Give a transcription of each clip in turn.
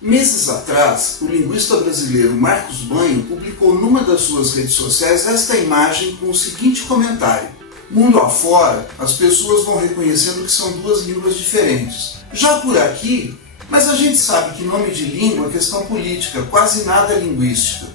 Meses atrás, o linguista brasileiro Marcos Banho publicou numa das suas redes sociais esta imagem com o seguinte comentário: mundo afora, as pessoas vão reconhecendo que são duas línguas diferentes. Já por aqui, mas a gente sabe que nome de língua é questão política, quase nada linguística.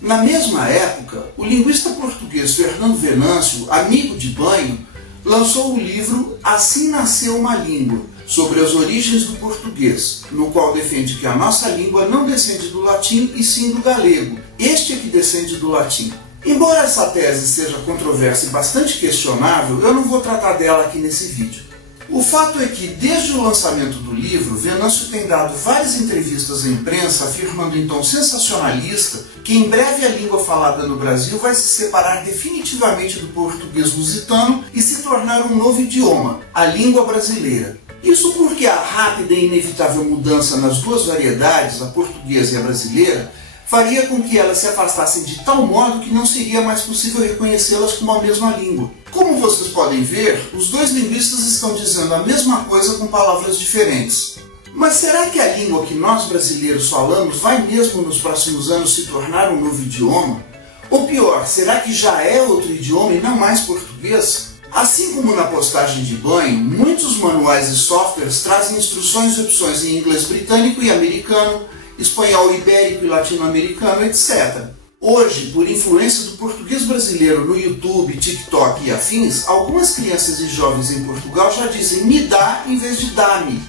Na mesma época, o linguista português Fernando Venâncio, amigo de Banho, lançou o livro Assim Nasceu uma Língua, sobre as origens do português, no qual defende que a nossa língua não descende do latim e sim do galego. Este é que descende do latim. Embora essa tese seja controversa e bastante questionável, eu não vou tratar dela aqui nesse vídeo. O fato é que, desde o lançamento do livro, Venâncio tem dado várias entrevistas à imprensa afirmando em tom sensacionalista que em breve a língua falada no Brasil vai se separar definitivamente do português lusitano e se tornar um novo idioma, a língua brasileira. Isso porque a rápida e inevitável mudança nas duas variedades, a portuguesa e a brasileira, faria com que elas se afastassem de tal modo que não seria mais possível reconhecê-las como a mesma língua. Como vocês podem ver, os dois linguistas estão dizendo a mesma coisa com palavras diferentes. Mas será que a língua que nós brasileiros falamos vai mesmo nos próximos anos se tornar um novo idioma? Ou pior, será que já é outro idioma e não mais português? Assim como na postagem de Banho, muitos manuais e softwares trazem instruções e opções em inglês britânico e americano, espanhol ibérico e latino-americano, etc. Hoje, por influência do português brasileiro no YouTube, TikTok e afins, algumas crianças e jovens em Portugal já dizem me dá em vez de dá-me.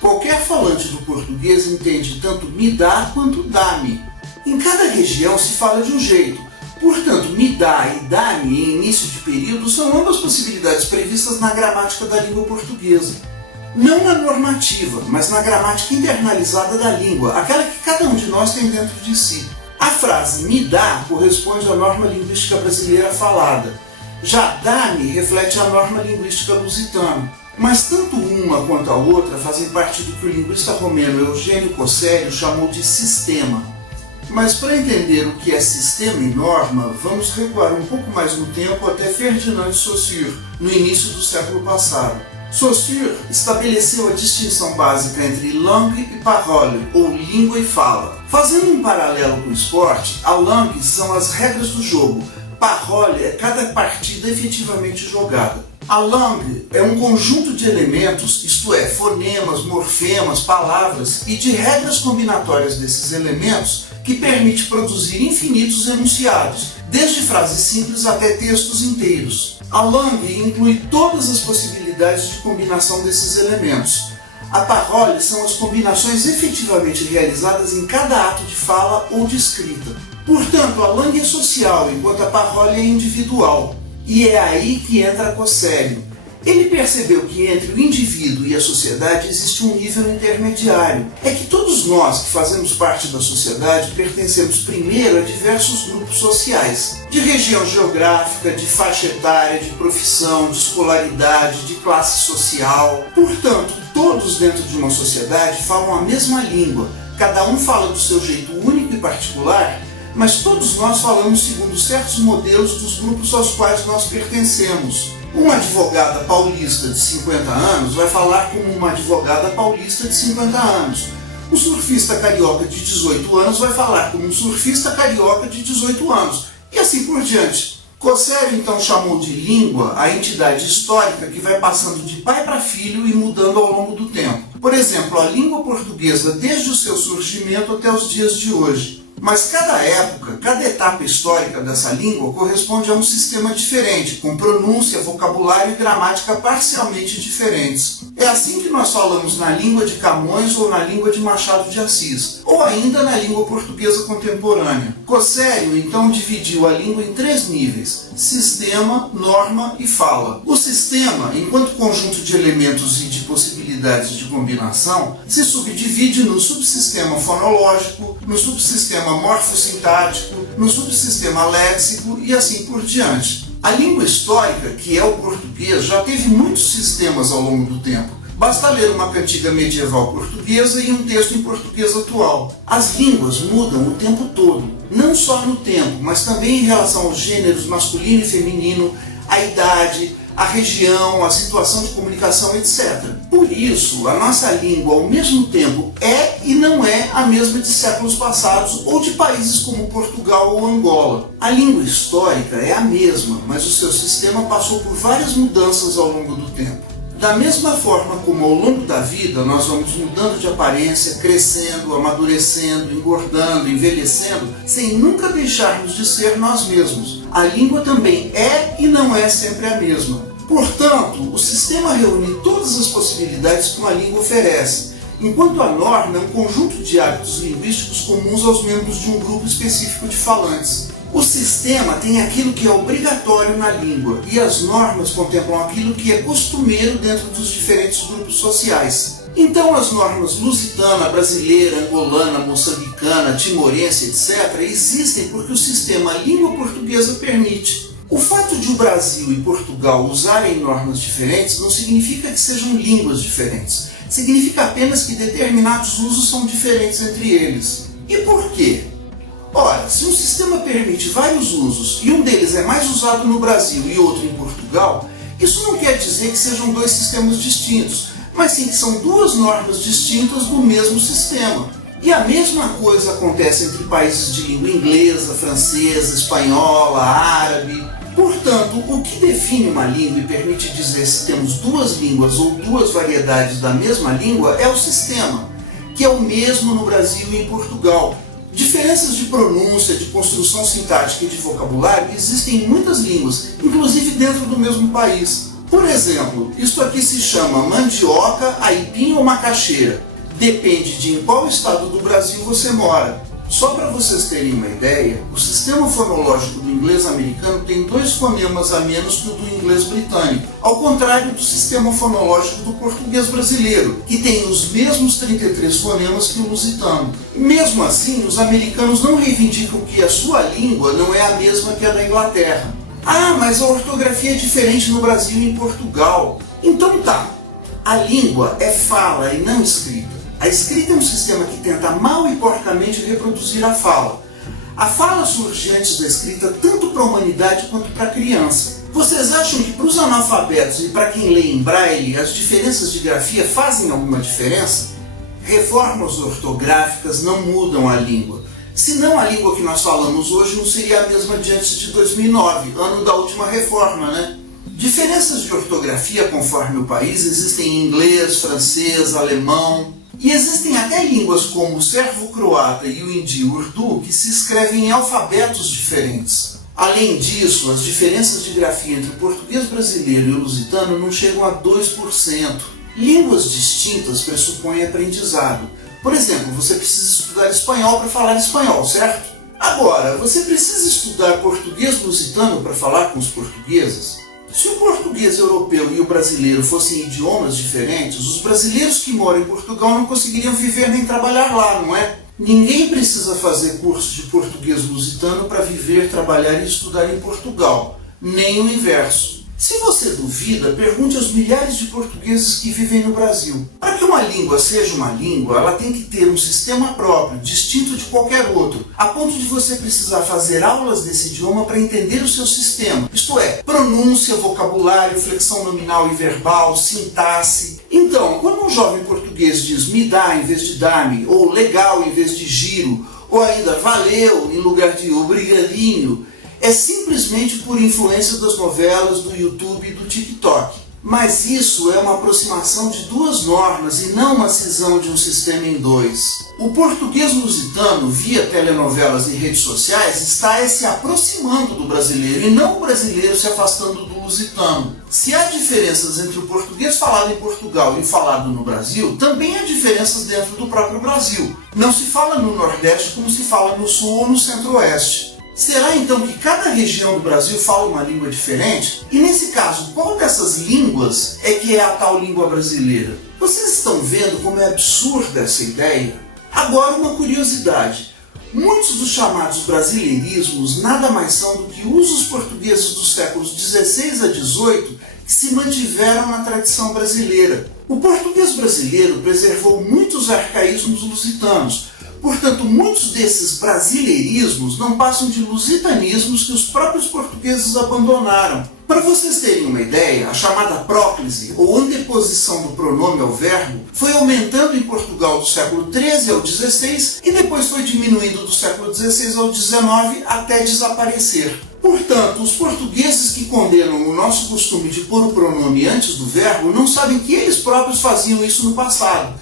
Qualquer falante do português entende tanto me dá quanto dá-me. Em cada região se fala de um jeito. Portanto, me dá e dá-me em início de período são ambas possibilidades previstas na gramática da língua portuguesa. Não na normativa, mas na gramática internalizada da língua, aquela que cada um de nós tem dentro de si. A frase me dá corresponde à norma linguística brasileira falada. Já dá-me reflete a norma linguística lusitana. Mas tanto uma quanto a outra fazem parte do que o linguista romeno Eugênio Cossério chamou de sistema. Mas para entender o que é sistema e norma, vamos recuar um pouco mais no tempo até Ferdinand de Saussure, no início do século passado. Saussure estabeleceu a distinção básica entre langue e parole, ou língua e fala. Fazendo um paralelo com o esporte, a langue são as regras do jogo, parole é cada partida efetivamente jogada. A langue é um conjunto de elementos, isto é, fonemas, morfemas, palavras e de regras combinatórias desses elementos que permite produzir infinitos enunciados, desde frases simples até textos inteiros. A langue inclui todas as possibilidades de combinação desses elementos. A parole são as combinações efetivamente realizadas em cada ato de fala ou de escrita. Portanto, a langue é social, enquanto a parole é individual. E é aí que entra Cossério. Ele percebeu que entre o indivíduo e a sociedade existe um nível intermediário. É que todos nós que fazemos parte da sociedade pertencemos primeiro a diversos grupos sociais, de região geográfica, de faixa etária, de profissão, de escolaridade, de classe social. Portanto, todos dentro de uma sociedade falam a mesma língua, cada um fala do seu jeito único e particular, mas todos nós falamos segundo certos modelos dos grupos aos quais nós pertencemos. Uma advogada paulista de 50 anos vai falar como uma advogada paulista de 50 anos. Um surfista carioca de 18 anos vai falar como um surfista carioca de 18 anos. E assim por diante. Cossério então chamou de língua a entidade histórica que vai passando de pai para filho e mudando ao longo do tempo. Por exemplo, a língua portuguesa desde o seu surgimento até os dias de hoje. Mas cada época, cada etapa histórica dessa língua corresponde a um sistema diferente, com pronúncia, vocabulário e gramática parcialmente diferentes. É assim que nós falamos na língua de Camões ou na língua de Machado de Assis, ou ainda na língua portuguesa contemporânea. Cossério então dividiu a língua em três níveis: sistema, norma e fala. O sistema, enquanto conjunto de elementos e de possibilidades de combinação, se subdivide no subsistema fonológico, no subsistema morfossintático, no subsistema léxico e assim por diante. A língua histórica, que é o português, já teve muitos sistemas ao longo do tempo. Basta ler uma cantiga medieval portuguesa e um texto em português atual. As línguas mudam o tempo todo, não só no tempo, mas também em relação aos gêneros masculino e feminino, a idade, a região, a situação de comunicação, etc. Por isso, a nossa língua, ao mesmo tempo, é e não é a mesma de séculos passados ou de países como Portugal ou Angola. A língua histórica é a mesma, mas o seu sistema passou por várias mudanças ao longo do tempo. Da mesma forma como ao longo da vida nós vamos mudando de aparência, crescendo, amadurecendo, engordando, envelhecendo, sem nunca deixarmos de ser nós mesmos. A língua também é e não é sempre a mesma. Portanto, o sistema reúne todas as possibilidades que uma língua oferece, enquanto a norma é um conjunto de hábitos linguísticos comuns aos membros de um grupo específico de falantes. O sistema tem aquilo que é obrigatório na língua e as normas contemplam aquilo que é costumeiro dentro dos diferentes grupos sociais. Então as normas lusitana, brasileira, angolana, moçambicana, timorense, etc. existem porque o sistema língua portuguesa permite. O fato de o Brasil e Portugal usarem normas diferentes não significa que sejam línguas diferentes. Significa apenas que determinados usos são diferentes entre eles. E por quê? Ora, se um sistema permite vários usos e um deles é mais usado no Brasil e outro em Portugal, isso não quer dizer que sejam dois sistemas distintos, mas sim que são duas normas distintas do mesmo sistema. E a mesma coisa acontece entre países de língua inglesa, francesa, espanhola, árabe. Portanto, o que define uma língua e permite dizer se temos duas línguas ou duas variedades da mesma língua é o sistema, que é o mesmo no Brasil e em Portugal. Diferenças de pronúncia, de construção sintática e de vocabulário existem em muitas línguas, inclusive dentro do mesmo país. Por exemplo, isto aqui se chama mandioca, aipim ou macaxeira. Depende de em qual estado do Brasil você mora. Só para vocês terem uma ideia, o sistema fonológico do inglês americano tem 2 fonemas a menos que o do inglês britânico, ao contrário do sistema fonológico do português brasileiro, que tem os mesmos 33 fonemas que o lusitano. Mesmo assim, os americanos não reivindicam que a sua língua não é a mesma que a da Inglaterra. Ah, mas a ortografia é diferente no Brasil e em Portugal. Então tá, a língua é fala e não escrita. A escrita é um sistema que tenta mal e porcamente reproduzir a fala. A fala surge antes da escrita tanto para a humanidade quanto para a criança. Vocês acham que para os analfabetos e para quem lê em braille as diferenças de grafia fazem alguma diferença? Reformas ortográficas não mudam a língua. Senão a língua que nós falamos hoje não seria a mesma de antes de 2009, ano da última reforma, né? Diferenças de ortografia conforme o país existem em inglês, francês, alemão. E existem até línguas como o sérvio-croata e o hindi-urdu que se escrevem em alfabetos diferentes. Além disso, as diferenças de grafia entre o português brasileiro e o lusitano não chegam a 2%. Línguas distintas pressupõem aprendizado. Por exemplo, você precisa estudar espanhol para falar espanhol, certo? Agora, você precisa estudar português lusitano para falar com os portugueses? Se o português europeu e o brasileiro fossem idiomas diferentes, os brasileiros que moram em Portugal não conseguiriam viver nem trabalhar lá, não é? Ninguém precisa fazer curso de português lusitano para viver, trabalhar e estudar em Portugal, nem o inverso. Se você duvida, pergunte aos milhares de portugueses que vivem no Brasil. Para que uma língua seja uma língua, ela tem que ter um sistema próprio, distinto de qualquer outro, a ponto de você precisar fazer aulas desse idioma para entender o seu sistema. Isto é, pronúncia, vocabulário, flexão nominal e verbal, sintaxe. Então, quando um jovem português diz me dá em vez de dá-me, ou legal em vez de giro, ou ainda valeu em lugar de obrigadinho, é simplesmente por influência das novelas, do YouTube e do TikTok. Mas isso é uma aproximação de duas normas e não uma cisão de um sistema em dois. O português lusitano, via telenovelas e redes sociais, está se aproximando do brasileiro e não o brasileiro se afastando do lusitano. Se há diferenças entre o português falado em Portugal e falado no Brasil, também há diferenças dentro do próprio Brasil. Não se fala no Nordeste como se fala no Sul ou no Centro-Oeste. Será então que cada região do Brasil fala uma língua diferente? E nesse caso, qual dessas línguas é que é a tal língua brasileira? Vocês estão vendo como é absurda essa ideia? Agora uma curiosidade. Muitos dos chamados brasileirismos nada mais são do que usos portugueses dos séculos XVI a XVIII que se mantiveram na tradição brasileira. O português brasileiro preservou muitos arcaísmos lusitanos. Portanto, muitos desses brasileirismos não passam de lusitanismos que os próprios portugueses abandonaram. Para vocês terem uma ideia, a chamada próclise, ou anteposição do pronome ao verbo, foi aumentando em Portugal do século XIII ao XVI e depois foi diminuindo do século XVI ao XIX até desaparecer. Portanto, os portugueses que condenam o nosso costume de pôr o pronome antes do verbo não sabem que eles próprios faziam isso no passado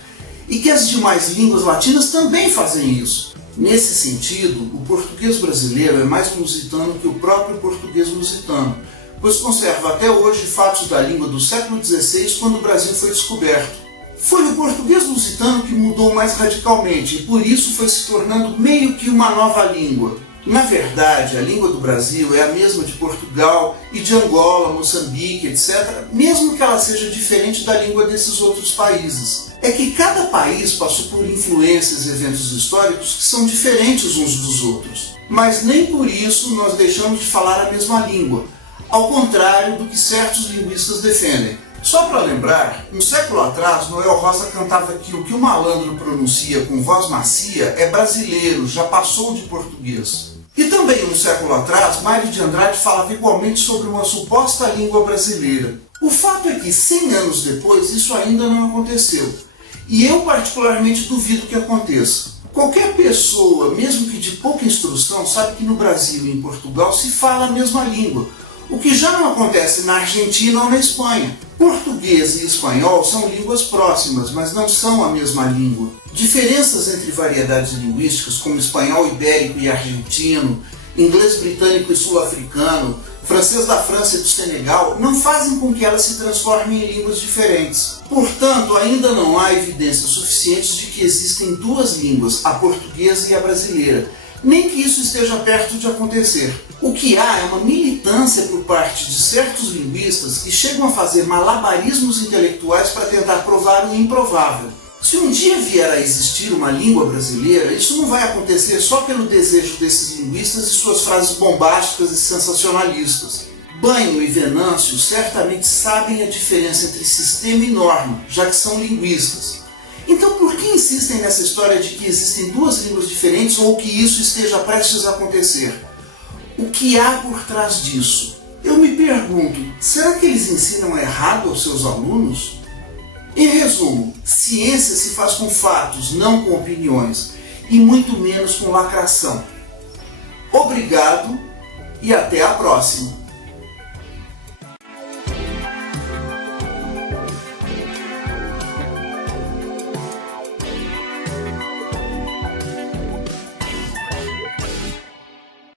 e que as demais línguas latinas também fazem isso. Nesse sentido, o português brasileiro é mais lusitano que o próprio português lusitano, pois conserva até hoje fatos da língua do século XVI, quando o Brasil foi descoberto. Foi o português lusitano que mudou mais radicalmente e por isso foi se tornando meio que uma nova língua. Na verdade, a língua do Brasil é a mesma de Portugal e de Angola, Moçambique, etc., mesmo que ela seja diferente da língua desses outros países. É que cada país passou por influências e eventos históricos que são diferentes uns dos outros. Mas nem por isso nós deixamos de falar a mesma língua, ao contrário do que certos linguistas defendem. Só para lembrar, um século atrás, Noel Rosa cantava que o que o malandro pronuncia com voz macia é brasileiro, já passou de português. E também, um século atrás, Mário de Andrade falava igualmente sobre uma suposta língua brasileira. O fato é que, 100 anos depois, isso ainda não aconteceu. E eu particularmente duvido que aconteça. Qualquer pessoa, mesmo que de pouca instrução, sabe que no Brasil e em Portugal se fala a mesma língua, o que já não acontece na Argentina ou na Espanha. Português e espanhol são línguas próximas, mas não são a mesma língua. Diferenças entre variedades linguísticas, como espanhol ibérico e argentino, inglês britânico e sul-africano, francês da França e do Senegal, não fazem com que elas se transformem em línguas diferentes. Portanto, ainda não há evidências suficientes de que existem duas línguas, a portuguesa e a brasileira, nem que isso esteja perto de acontecer. O que há é uma militância por parte de certos linguistas que chegam a fazer malabarismos intelectuais para tentar provar o improvável. Se um dia vier a existir uma língua brasileira, isso não vai acontecer só pelo desejo desses linguistas e suas frases bombásticas e sensacionalistas. Banho e Venâncio certamente sabem a diferença entre sistema e norma, já que são linguistas. Então por que insistem nessa história de que existem duas línguas diferentes ou que isso esteja prestes a acontecer? O que há por trás disso? Eu me pergunto, será que eles ensinam errado aos seus alunos? Em resumo, ciência se faz com fatos, não com opiniões, e muito menos com lacração. Obrigado e até a próxima!